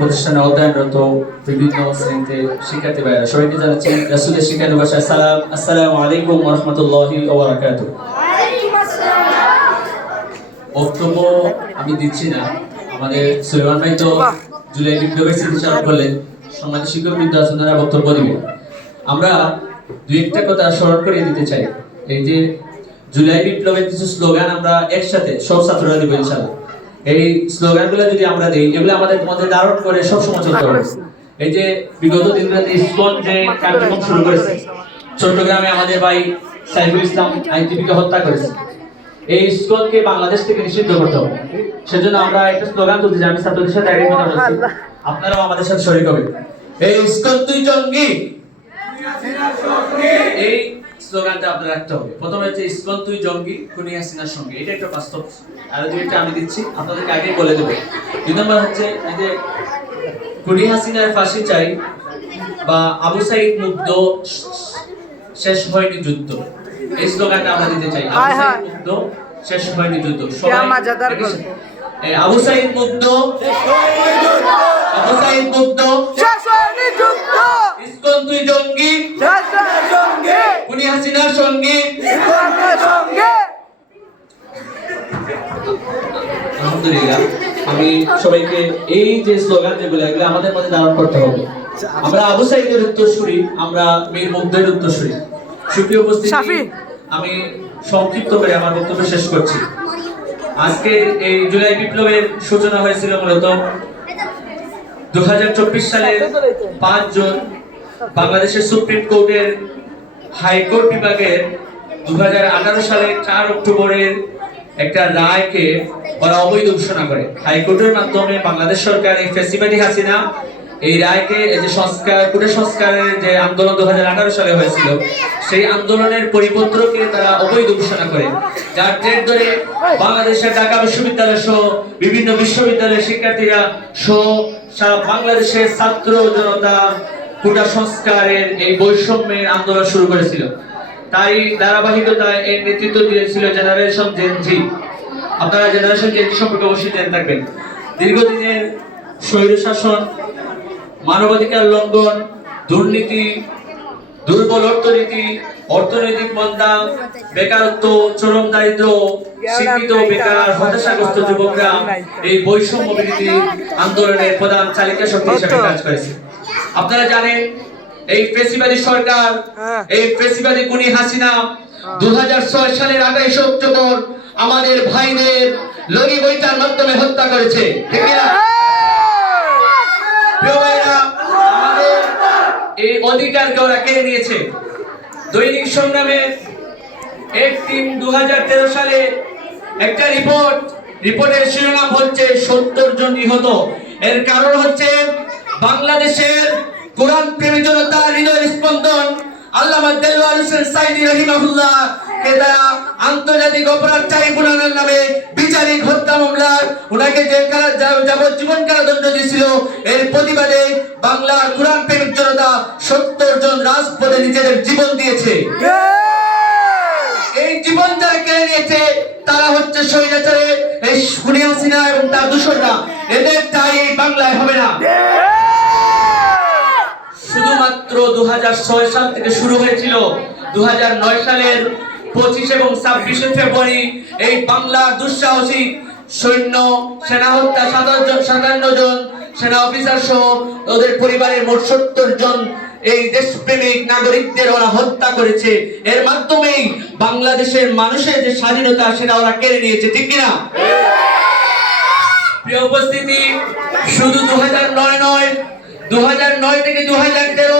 প্রতিষ্ঠানে অধ্যয়নরত বিভিন্ন শ্রেণীতে শিক্ষার্থী ভাইরা সবাইকে জানাচ্ছি রাসুলের শিক্ষার্থী ভাষায় সালাম। আসসালামু আলাইকুম রহমতুল্লাহি ওবরাকাতু বক্তব্য আমি দিচ্ছি না। আমাদের সুলেমান ভাই তো জুলাই বিপ্লবের স্মৃতিচারণ করলেন। সমাজ শিক্ষক আছেন বক্তব্য দিবেন। আমরা দুই একটা কথা স্মরণ করিয়ে দিতে চাই। এই যে জুলাই বিপ্লবের কিছু স্লোগান আমরা একসাথে সব ছাত্ররা দিব ইনশাআল্লাহ। এই স্লোগানগুলো যদি আমরা দিই এগুলো আমাদের মধ্যে ধারণ করে সব সময় চলতে হবে। এই যে বিগত দিনগুলোতে ইসকন যে কার্যক্রম শুরু করেছে চট্টগ্রামে আমাদের ভাই সাইফুল ইসলাম আইনজীবীকে হত্যা করেছে। এই ইসকনকে বাংলাদেশ থেকে নিষিদ্ধ করতে হবে। সেজন্য আমরা একটা স্লোগান তুলতে চাই আমি ছাত্রদের সাথে একই কথা বলছি। আপনারাও আমাদের সাথে শরীর হবে এই ইসকন তুই জঙ্গি এই স্লোগানটা আপনার রাখতে হবে। প্রথমে হচ্ছে ইসকন তুই জঙ্গি খুনি হাসিনার সঙ্গে। এটা একটা বাস্তব আর দুইটা আমি দিচ্ছি। আপনাদেরকে আগে বলে দেবো। দুই নম্বর হচ্ছে এই যে খুনি হাসিনার ফাঁসি চাই বা আবু সাইদ মুগ্ধ শেষ হয়নি যুদ্ধ। এই স্লোগানটা আমরা দিতে চাই। আবু। সাইদ মুগ্ধ শেষ হয়নি যুদ্ধ। এই আবু সাইদ মুগ্ধ আবু সাইদ মুগ্ধ শেষ হয়নি যুদ্ধ ইসকন তুই জঙ্গি শেষ হয়নি সঙ্গে খুনি হাসিনার সঙ্গে। আলহামদুলিল্লাহ আমি সবাইকে এই যে স্লোগান যেগুলো এগুলো আমাদের মধ্যে ধারণ করতে হবে। আমরা আবু সাইদের উত্তরসূরি আমরা মীর মুগ্ধের উত্তরসূরি। সুপ্রিয় উপস্থিতি আমি সংক্ষিপ্ত করে আমার বক্তব্য শেষ করছি। আজকে এই জুলাই বিপ্লবের সূচনা হয়েছিল মূলত দু হাজার চব্বিশ সালের পাঁচ জুন বাংলাদেশের সুপ্রিম কোর্টের হাইকোর্ট বিভাগের দু সালের চার অক্টোবরের একটা রায়কে ওরা অবৈধ ঘোষণা করে। হাইকোর্টের মাধ্যমে বাংলাদেশ সরকার এই ফেসিবাদী হাসিনা এই রায়কে, এই যে সংস্কার, কোটা সংস্কারের যে আন্দোলন দু সালে হয়েছিল, সেই আন্দোলনের পরিপত্রকে তারা অবৈধ ঘোষণা করে। যার জের ধরে বাংলাদেশের ঢাকা বিশ্ববিদ্যালয় সহ বিভিন্ন বিশ্ববিদ্যালয়ের শিক্ষার্থীরা সহ বাংলাদেশের ছাত্র জনতা কোটা সংস্কারের এই বৈষম্যের আন্দোলন শুরু করেছিল। ধারাবাহিকতায় এর নেতৃত্ব দিয়েছিল জেনারেশন জেনজি আপনারা জেনারেশন জেনজি সম্পর্কে অবশ্যই জেনে থাকবেন। দীর্ঘদিনের স্বৈরশাসন মানবাধিকার লঙ্ঘন, দুর্নীতি, দুর্বল অর্থনীতি, অর্থনৈতিক মন্দা, বেকারত্ব, চরম দারিদ্র, শিক্ষিত, বেকার, হতাশাগ্রস্ত যুবকরা এই বৈষম্য বিরোধী আন্দোলনের প্রধান চালিকা শক্তি হিসেবে কাজ করেছে। আপনারা জানেন এই ফেসিবাদী সরকার হ্যাঁ। এই ফেসিবাদী গুনি হাসিনা দু হাজার ছয় সালের আঠাইশ অক্টোবর আমাদের ভাইদের লগি বইটার মাধ্যমে হত্যা করেছে। ঠিক না এই অধিকারকে ওরা কেড়ে নিয়েছে। দৈনিক সংগ্রামে এক তিন দু সালে একটা রিপোর্ট রিপোর্টের শিরোনাম হচ্ছে সত্তর জন নিহত। এর কারণ হচ্ছে বাংলাদেশের কোরআন প্রেমী জনতার হৃদয় স্পন্দন আল্লামা হোসেন সাইদি রহিমাহুল্লাহ, কে তারা আন্তর্জাতিক অপরাধ ট্রাইব্যুনালের নামে বিচারিক হত্যা মামলার ওনাকে যে যাবজ্জীবন কারাদণ্ড দিয়েছিল, এর প্রতিবাদে বাংলার কোরআন প্রেমিক জনতা সত্তর জন রাজপথে নিজেদের জীবন দিয়েছে। এই জীবন যারা কেড়ে নিয়েছে, তারা হচ্ছে স্বৈরাচারে এই খুনি হাসিনা এবং তার দূষণরা এদের চাই বাংলায় হবে না। শুধুমাত্র দু সাল থেকে শুরু হয়েছিল। দু হাজার নয় সালের পঁচিশ এবং ছাব্বিশে ফেব্রুয়ারি এই বাংলার দুঃসাহসিক সৈন্য সেনা হত্যা সাতান্ন জন সাতান্ন জন সেনা অফিসার সহ ওদের পরিবারের মোট সত্তর জন এই দেশপ্রেমিক নাগরিকদের ওরা হত্যা করেছে। এর মাধ্যমেই বাংলাদেশের মানুষের যে স্বাধীনতা, সেটা ওরা কেড়ে নিয়েছে, ঠিক কিনা? প্রিয় উপস্থিতি, শুধু দু নয় নয় দু থেকে দু হাজার তেরো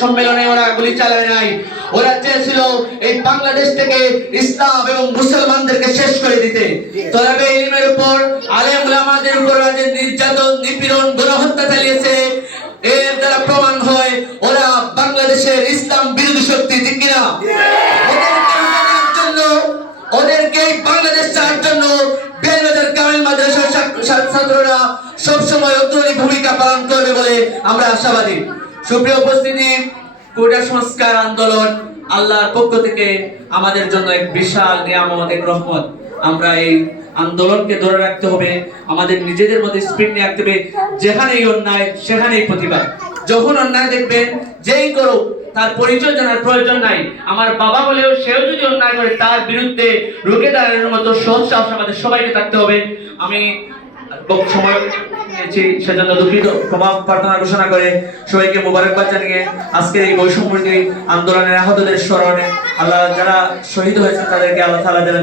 সম্মেলনে ওরা গুলি চালায় নাই। ওরা চেয়েছিল এই বাংলাদেশ থেকে ইসলাম এবং মুসলমানদেরকে শেষ করে দিতে। তলাবে ইলিমের উপর আলেম উপর নির্যাতন, নিপীড়ন, গণহত্যা চালিয়েছে আমরা আশাবাদী। সুপ্রিয় উপস্থিতি কোটা সংস্কার আন্দোলন আল্লাহর পক্ষ থেকে আমাদের জন্য এক বিশাল নিয়ামত, এক রহমত। আমরা এই আন্দোলনকে ধরে রাখতে হবে, আমাদের নিজেদের মধ্যে স্পিড নিয়ে রাখতে হবে, যেখানেই অন্যায়, সেখানেই প্রতিবাদ। যখন অন্যায় দেখবেন যেই করুক, তার পরিচয় জানার প্রয়োজন নাই। আমার বাবা বলেও সেও যদি অন্যায় করে, তার বিরুদ্ধে রুখে দাঁড়ানোর মতো সৎ সাহস আমাদের সবাইকে থাকতে হবে। আমি সময় নিয়েছি, সেজন্য দুঃখিত। ক্ষমা প্রার্থনা ঘোষণা করে সবাইকে মোবারকবাদ জানিয়ে আজকের এই আন্দোলনের আহতদের স্মরণে আল্লাহ যারা শহীদ হয়েছেন, তাদেরকে আল্লাহ তাআলা যারা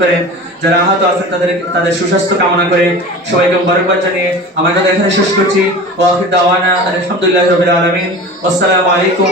করেন যারা আহত আছেন, তাদের তাদের সুস্বাস্থ্য কামনা করে সবাইকে মোবারকবাদ জানিয়ে আমার কথা এখানে শেষ করছি। ওয়া আখির দাওয়ানা আলহামদুলিল্লাহি রাব্বিল আলামিন। আসসালামু আলাইকুম